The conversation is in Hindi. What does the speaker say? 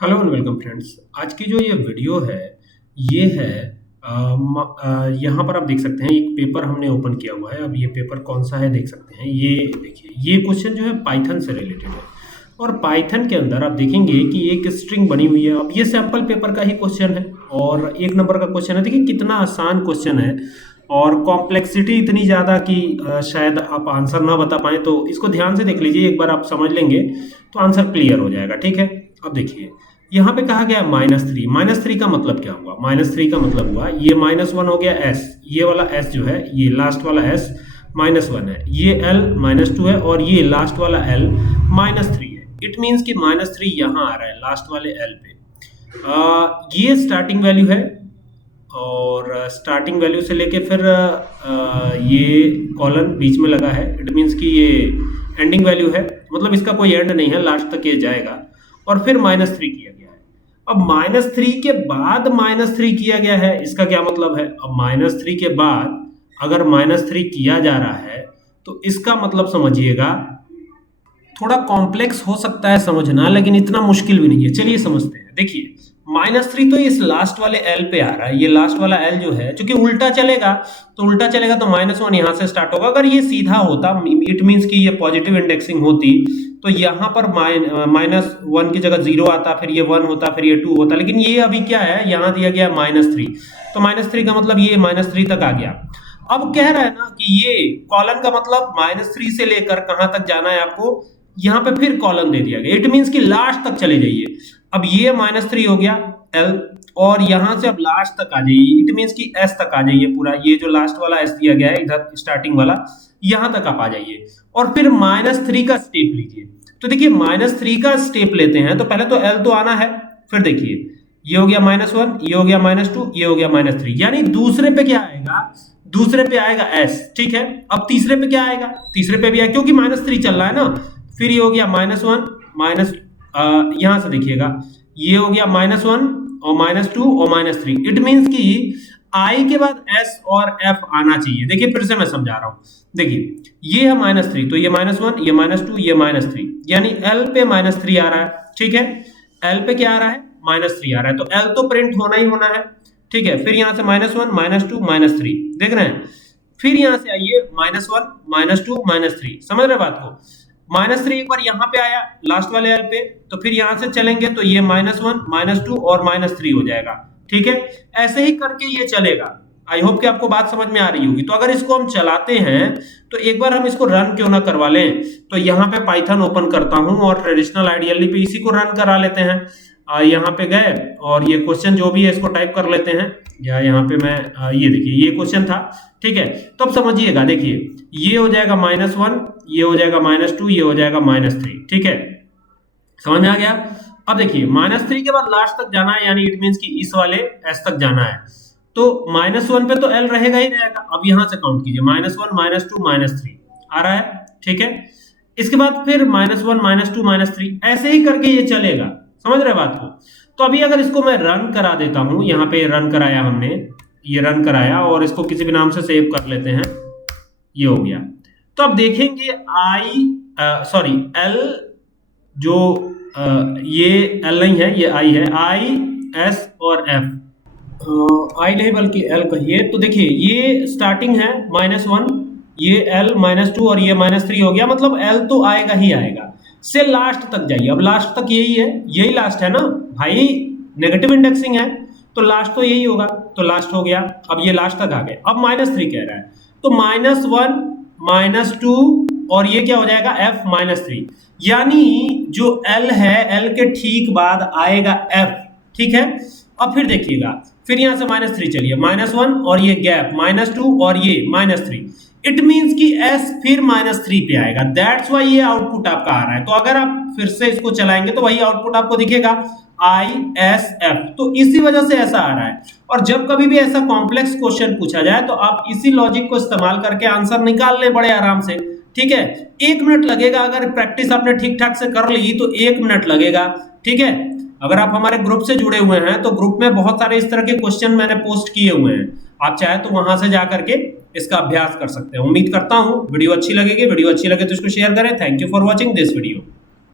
Hello and welcome friends. आज की जो ये वीडियो है ये है यहाँ पर आप देख सकते हैं एक पेपर हमने ओपन किया हुआ है। अब ये पेपर कौन सा है देख सकते हैं। ये देखिए, ये क्वेश्चन जो है पाइथन से रिलेटेड है और पाइथन के अंदर आप देखेंगे कि एक स्ट्रिंग बनी हुई है। अब ये सैम्पल पेपर का ही क्वेश्चन है और 1 नंबर का क्वेश्चन है। देखिए कितना आसान क्वेश्चन है और कॉम्प्लेक्सिटी इतनी ज़्यादा कि शायद आप आंसर ना बता पाएँ। तो इसको ध्यान से देख लीजिए, एक बार आप समझ लेंगे तो आंसर क्लियर हो जाएगा। ठीक है, अब देखिए यहाँ पे कहा गया -3। -3 का मतलब क्या हुआ? -3 का मतलब हुआ ये -1 हो गया s, ये वाला s जो है, ये लास्ट वाला s -1 है, ये l -2 है और ये लास्ट वाला l -3 है। इट मीन्स कि -3 यहाँ आ रहा है लास्ट वाले l पे। ये स्टार्टिंग वैल्यू है और स्टार्टिंग वैल्यू से लेके फिर ये कॉलन बीच में लगा है। इट मीन्स कि ये एंडिंग वैल्यू है, मतलब इसका कोई एंड नहीं है, लास्ट तक ये जाएगा। और फिर -3 किया गया है। अब -3 के बाद -3 किया गया है, इसका क्या मतलब है? अब -3 के बाद अगर -3 किया जा रहा है तो इसका मतलब समझिएगा थोड़ा कॉम्प्लेक्स हो सकता है समझना, लेकिन इतना मुश्किल भी नहीं है। चलिए समझते हैं। देखिए -3 तो इस लास्ट वाले L पे आ रहा है। ये लास्ट वाला L जो है, चूंकि उल्टा चलेगा तो -1 यहाँ से स्टार्ट होगा। अगर ये सीधा होता, इट मीन्स कि ये पॉजिटिव इंडेक्सिंग होती, तो यहाँ पर -1 की जगह 0 आता, फिर ये 1 होता, फिर ये 2 होता। लेकिन ये अभी क्या है, यहाँ दिया गया -3, तो -3 का मतलब ये -3 तक आ गया। अब कह रहा है ना कि ये कॉलन का मतलब -3 से लेकर कहाँ तक जाना है आपको, यहाँ पे फिर कॉलन दे दिया गया। इट मीन्स कि लास्ट तक चले जाइए। अब ये -3 हो गया L और यहां से अब लास्ट तक आ जाइए। इट मीन्स कि S तक आ जाइए पूरा। ये जो लास्ट वाला S दिया गया है इधर स्टार्टिंग वाला, यहां तक आप आ जाइए और फिर -3 का स्टेप लीजिए। तो देखिए -3 का स्टेप लेते हैं तो पहले तो L तो आना है, फिर देखिए ये हो गया -1, ये हो गया -2, ये हो गया -3, यानी दूसरे पे क्या आएगा? दूसरे पे आएगा S। ठीक है, अब तीसरे पे क्या आएगा? तीसरे पे भी आएगा क्योंकि -3 चल रहा है ना। फिर ये हो गया -1 यहां से देखिएगा, ये हो गया -1 और -2 और -3। इट मीन्स कि I के बाद S और F आना चाहिए। देखिए फिर से मैं समझा रहा हूं। देखिए ये है -3, तो ये -1, ये -2, ये -3, यानी L पे -3 आ रहा है। ठीक है, L पे क्या आ रहा है? -3 आ रहा है, तो L तो प्रिंट होना ही होना है। ठीक है, फिर यहां से -1 -2 -3 देख रहे हैं। फिर यहां से आइए -1 -2 -3, समझ रहे बात को? -3 एक बार यहाँ पे आया लास्ट वाले L पे, तो फिर यहां से चलेंगे तो ये -1 -2 और -3 हो जाएगा। ठीक है, ऐसे ही करके ये चलेगा। आई होप कि आपको बात समझ में आ रही होगी। तो अगर इसको हम चलाते हैं तो एक बार हम इसको रन क्यों ना करवा लें। तो यहाँ पे पाइथन ओपन करता हूं और ट्रेडिशनल आइडियली पे इसी को रन करा लेते हैं। यहाँ पे गए और ये क्वेश्चन जो भी है इसको टाइप कर लेते हैं, या यहाँ पे मैं ये देखिए ये क्वेश्चन था। ठीक है, तो अब समझिएगा, देखिए ये हो जाएगा -1, ये हो जाएगा -2, ये हो जाएगा -3। ठीक है, समझ में आ गया? अब देखिए -3 के बाद लास्ट तक जाना है, यानी इट मीन्स कि इस वाले S तक जाना है। तो -1 पे तो L रहेगा ही रहेगा। अब यहां से काउंट कीजिए, -1 -2 -3 आ रहा है। ठीक है, इसके बाद फिर -1 -2 -3, ऐसे ही करके ये चलेगा। समझ रहे बात को? तो अभी अगर इसको मैं रन करा देता हूं, यहाँ पे रन कराया हमने, ये रन कराया और इसको किसी भी नाम से सेव कर लेते हैं, ये हो गया। तो अब देखेंगे L जो ये L नहीं है, ये I है। I, S और F, I नहीं बल्कि L कहिए। तो देखिए ये स्टार्टिंग है -1, ये L -2 और ये -3 हो गया, मतलब L तो आएगा ही आएगा। से लास्ट तक जाइए। अब लास्ट तक यही है, यही लास्ट है ना भाई, नेगेटिव इंडेक्सिंग है तो लास्ट तो यही होगा, तो लास्ट हो गया। अब ये लास्ट तक आ गए। अब -3 कह रहा है तो -1 -2 और ये क्या हो जाएगा? F -3, यानी जो L है L के ठीक बाद आएगा F। ठीक है, अब फिर देखिएगा, फिर यहां से -3 चलिए, -1 और ये गैप -2 और ये -3। इट मीन्स कि S फिर -3 पे आएगा। दैट्स वाई ये आउटपुट आपका आ रहा है। तो अगर आप फिर से इसको चलाएंगे तो वही आउटपुट आपको दिखेगा, ISF। तो इसी वजह से ऐसा आ रहा है। और जब कभी भी ऐसा कॉम्प्लेक्स क्वेश्चन पूछा जाए तो आप इसी लॉजिक को इस्तेमाल करके आंसर निकाल ले बड़े आराम से। ठीक है, 1 मिनट लगेगा। अगर प्रैक्टिस आपने ठीक ठाक से कर ली तो 1 मिनट लगेगा। ठीक है, अगर आप हमारे ग्रुप से जुड़े हुए हैं तो ग्रुप में बहुत सारे इस तरह के क्वेश्चन मैंने पोस्ट किए हुए हैं, आप चाहे तो वहां से जा करके इसका अभ्यास कर सकते हैं। उम्मीद करता हूं वीडियो अच्छी लगेगी। वीडियो अच्छी लगे तो इसको शेयर करें। Thank you for watching this video.